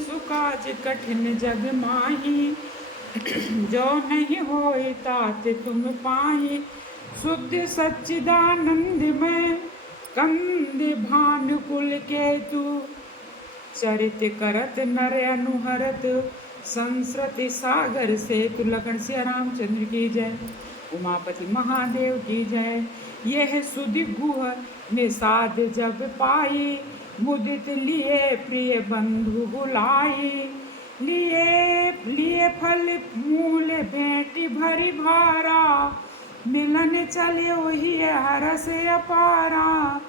सुकाज कठिन जग माही, जो नहीं होए तात तुम पाही। शुद्ध सच्चिदानंद में कंद भानुकुल के तू, चरित करत नर अनुहरत संस्कृति सागर से तु। लखन सिया रामचंद्र की जय, उमापति महादेव की जय। यह सुधि गुह निषाद जब पाई, मुदित लिए प्रिय बंधु बुलाई। लिए फल मूल भेंट भरी भारा, मिलन चले वही हरस अपारा।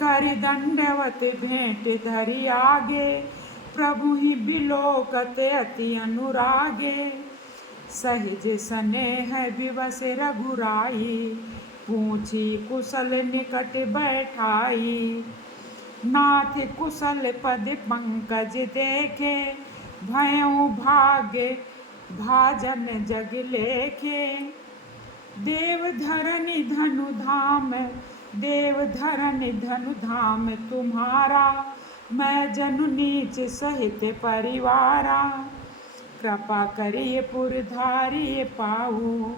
करि दंडवत भेंट धरि आगे, प्रभु ही बिलोकत अति अनुरागे। सहज स्नेह विवश रघुराई, पूछी कुशल निकट बैठाई। नाथ कुशल पद पंकज देखे, भयउ भाग्य भाजन जग लेखे। देव धरनि धनु धाम, देव धरनि धनु धाम तुम्हारा। मैं जनु नीच सहित परिवारा, कृपा करिए पुरधारिये पाऊ।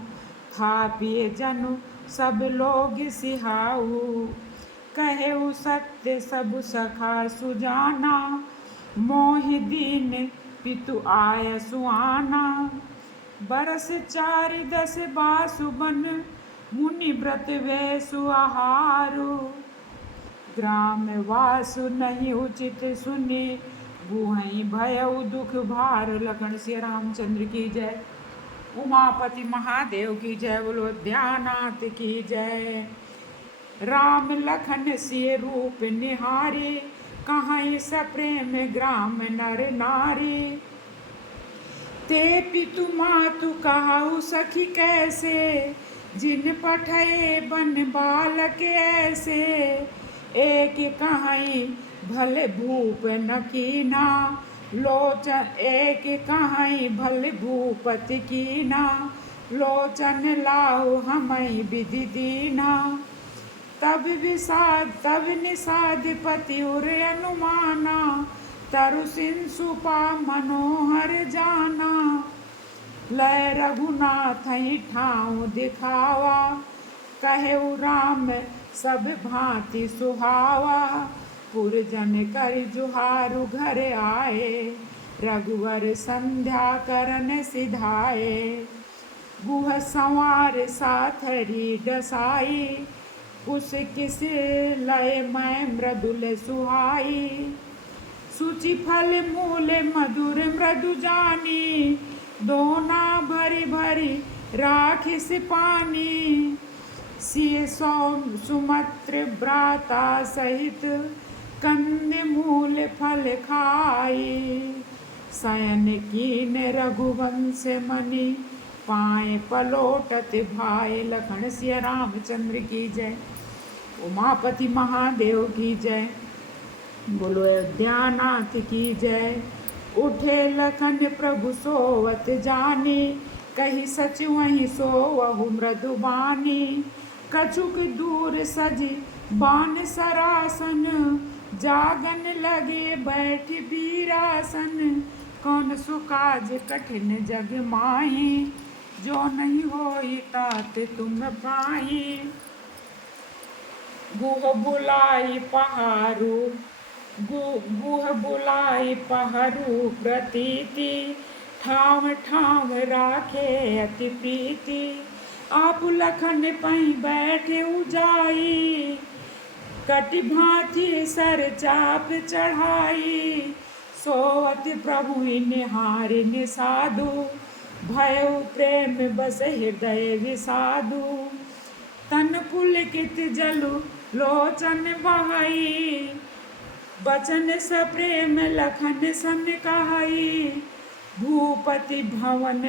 थापिए जनु सब लोग सिहाऊ, कहेउ सत्य सब सखा सुजाना। मोहि दीन पितु आय सुआना, बरस 4 10 बासु बन। मुनि व्रत वेसु आहारु, ग्राम वासु नहीं उचित सुनि। गुहई भयउ दुख भार। लखन सिया रामचंद्र की जय, उमापति महादेव की जय। बोलो ध्यानाथ की जय। राम लखन सिय रूप निहारी, कहाँ सप्रेम ग्राम नर नारी। ते पितु मातु कहाऊ सखी कैसे, जिन पठये बन बालक ऐसे। एक कहीं भले भूप न कीना, लोचन एक कहीं भले भूपति कीना। लोचन लाहु हमई विधि दीना, तब निषाद पति उर अनुमाना। तरु सिंसुपा मनोहर जाना, लय रघुनाथ ठाव दिखावा। कहेउ राम सब भांति सुहावा, पुरजन कर जुहारु घर आए। रघुवर संध्या करन सिधाए, गुह संवार साथरी डसाई। उस किस लय मैं मृदुल सुहाई, सुचि फल मूल मधुर मृदु जानी। दोना भरी भरी राखिस पानी, सिय सुमत्र भ्राता सहित। कंद मूल फल खाई, शयन कीन रघुवंश मणि। पाए पलोटत भाई। लखन सिया रामचंद्र की जय, उमापति महादेव की जय। बोलो अयोध्यानाथ की जय। उठे लखन प्रभु सोवत जानी, कही सच वही सोवहु मृदुबानी। कछुक दूर सजी बान सरासन, जागन लगे बैठ बीरासन। कौन सुकाज कठिन जग माही, जो नहीं होई तात तुम पाही। गुह बुलाई पहारू, गुह बुलाई पहरू प्रतीति। ठाव ठाव राखे अति प्रीति, आप लखन पही बैठे उजाई। कटि भांति सर चाप चढ़ाई, सोवत प्रभु निहार निसाधु। भयउ प्रेम बस हृदय विषादु, तन पुलकित जलु लोचन बहाई। बचन सप्रेम लखन सन कहाई, भूपति भवन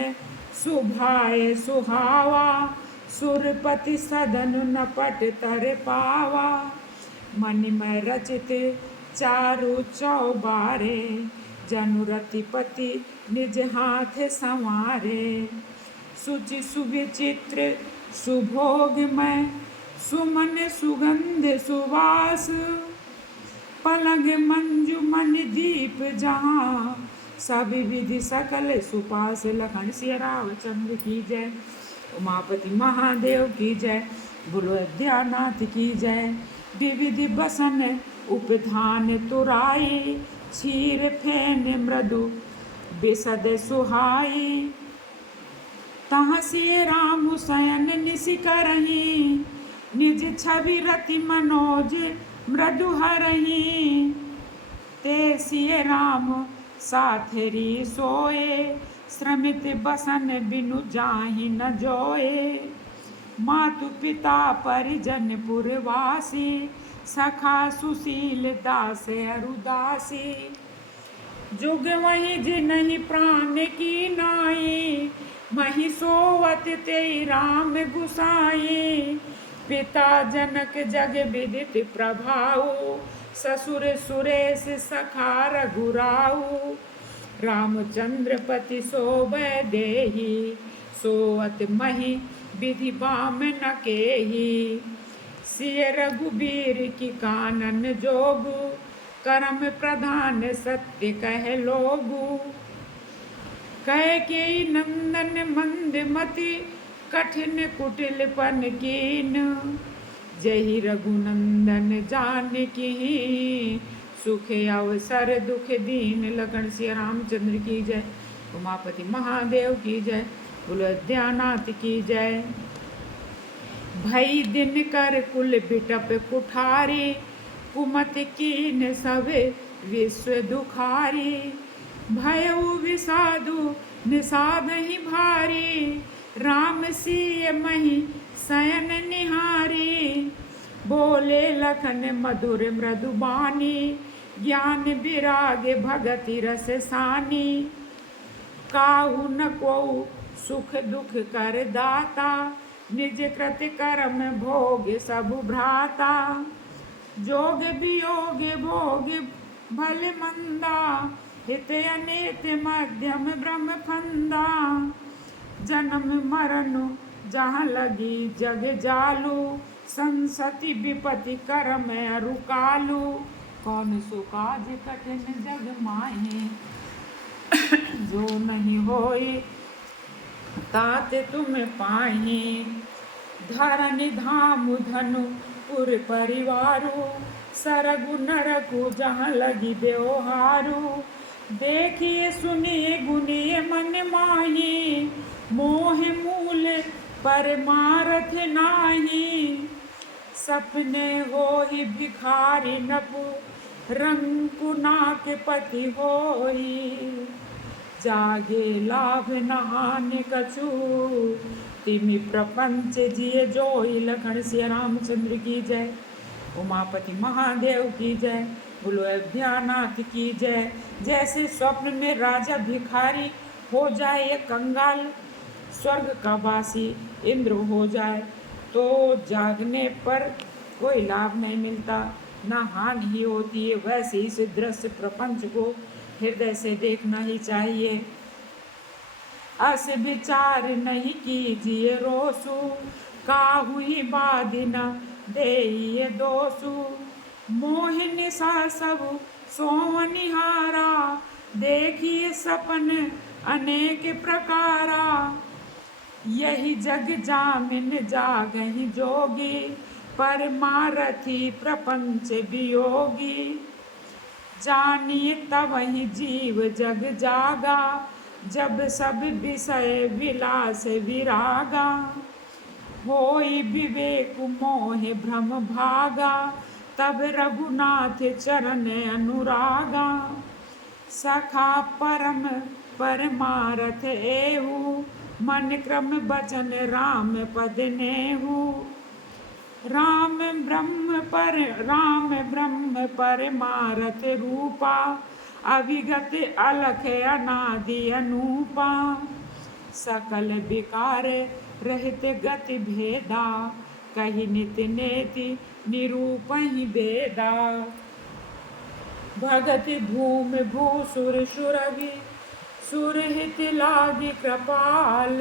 सुभाए सुहावा। सुरपति सदन नपट तर पावा, मणिमय रचित चारु चौबारे। जनु रतिपति निज हाथ संवारे, सुचि सुविचित्र सुभोगमय। सुमन सुगंध सुवास, पलंग मंजु मन दीप जहाँ, सब विधि सकल सुपास। लखन सिया रामचंद्र की जय। उमापति महादेव की जय। बोलो अयोध्यानाथ की जय। विविधि बसन उपधान तुराई, क्षीर फेन मृदु बिसद सुहाई। तहाँ सिय राम शयन निसि करहीं, निज छवि रति मनोज मृदु हरहीं। ते सिय राम साथरी सोए, श्रमित बसन बिनु जाहि न जोए। मातु पिता परिजन पुरवासी, सखा सुशील दास अरुदासी। जुग वही जिनहि प्राण की नाई, मही सोवत तेई राम गुसाई। पिता जनक जग विदित प्रभाऊ, ससुर सुरेश सखा रघुराऊ। रामचंद्र पति सोबय देहि, सोवत मही विधि बाम न केही। सिय रघुबीर की कानन जोगु, करम प्रधान सत्य कह लोगु। कैकेयी नंदन मंद मति, कठिन कुटिल पन कीन। जहि रघुनंदन जानकी, सुख अवसर दुख दीन। लखन सिया रामचंद्र की जय। उमापति महादेव की जय। बोलो अयोध्यानाथ की जय। भई दिन कर कुल बिटप कुठारी, कुमत कीन सब विश्व दुखारी। भयउ विषादु निषादहि भारी, राम सिय मही शयन निहारी। बोले लखन मधुर मृदु बानी, ज्ञान विराग भगति रस सानी। काहू न कोउ सुख दुख कर दाता, निज कृत कर्म भोग सब भ्राता। जोग वियोग भोग भल मंदा, हित अनित मध्यम ब्रह्म फंदा। जन्म मरण जहाँ लगी जग जालू, संसति विपति करम अरु कालू। कौन सो काज कठिन जग माहे, जो नहीं होई तात तुम पाही। धरनि धाम धनु पुर परिवारू, सरगु नरकु जहाँ लगी व्यवहारू। देखिए सुनिए गुनिए मन माही, मोह मूल परमारथ नाही। सपने होई भिखारी नपु, रंकु नाक पति होई। जागे लाभ नहान कछु, तिमि प्रपंच जिय जोई। लखन सिया रामचंद्र की जय। उमापति महादेव की जय। बोलो अयोध्यानाथ की जय। जैसे स्वप्न में राजा भिखारी हो जाए, या कंगाल स्वर्ग का वासी इंद्र हो जाए, तो जागने पर कोई लाभ नहीं मिलता, ना हानि ही होती है। वैसे इस दृश्य प्रपंच को हृदय से देखना ही चाहिए। अस विचार नहीं कीजिए रोसु, काहू ही बाधि न देइए दोसु। मोह निशा सब सोवनिहारा, देखिए सपन अनेक प्रकारा। यही जग जामिन जागहि जोगी, परमारथी प्रपंच वियोगी। जानिए तबहि जीव जग जागा, जब सब विषय विलास विरागा। होई विवेक मोह भ्रम भागा, तब रघुनाथ चरण अनुरागा। सखा परम परमारथ एहु, मन क्रम बचन राम पद नेहु। राम ब्रह्म परमारथ रूपा, अविगत अलख अनादि अनूपा। सकल विकार रहित गति भेदा, कहि नित नेति निरूपहि वेदा। भगति भूमि भूसुर सुरभि, सुरहित लागी कृपाल।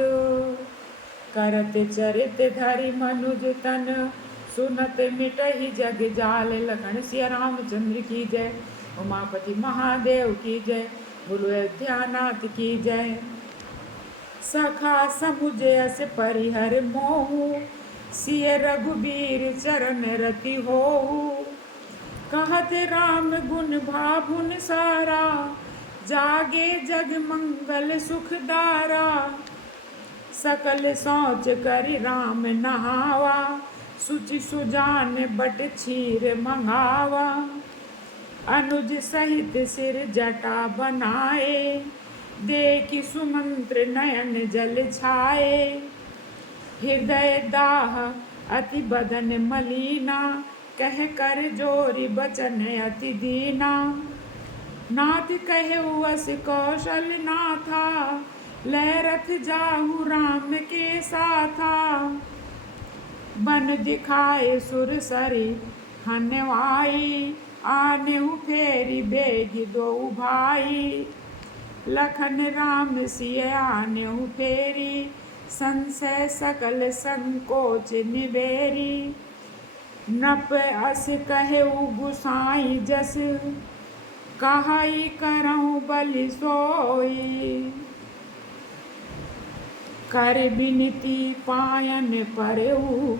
करत चरित धरि मनुज तन, सुनत मिटहि जग जाल। लखन सिया रामचंद्र की जय। उमापति महादेव की जय। बोलो अयोध्यानाथ की जय। सखा समुझ अस परिहर मोहु, सिय रघुबीर चरण रति होहु। कहत राम गुण भाभुन सारा, जागे जग मंगल सुखदारा। सकल सोच करि राम नहावा, सुचि सुजान बट क्षीर मंगावा। अनुज सहित सिर जटा बनाए, देखि सुमंत्र नयन जल छाए। हृदय दाह अति बदन मलीना, कह कर जोरी बचन अति दीना। नाथ कहु अस कौशल नाथा, लय रथ जाहु राम के साथा। बन दिखाए सुर सरी हनवाई, आनेहु फेरी बेगी दो भाई। लखन राम सिय आनेहु फेरी, संशय सकल संकोच निबेरी। नप अस कहेउ गुसाई जस, कहई करहु बलि सोई। कर बिनती पायन परहु,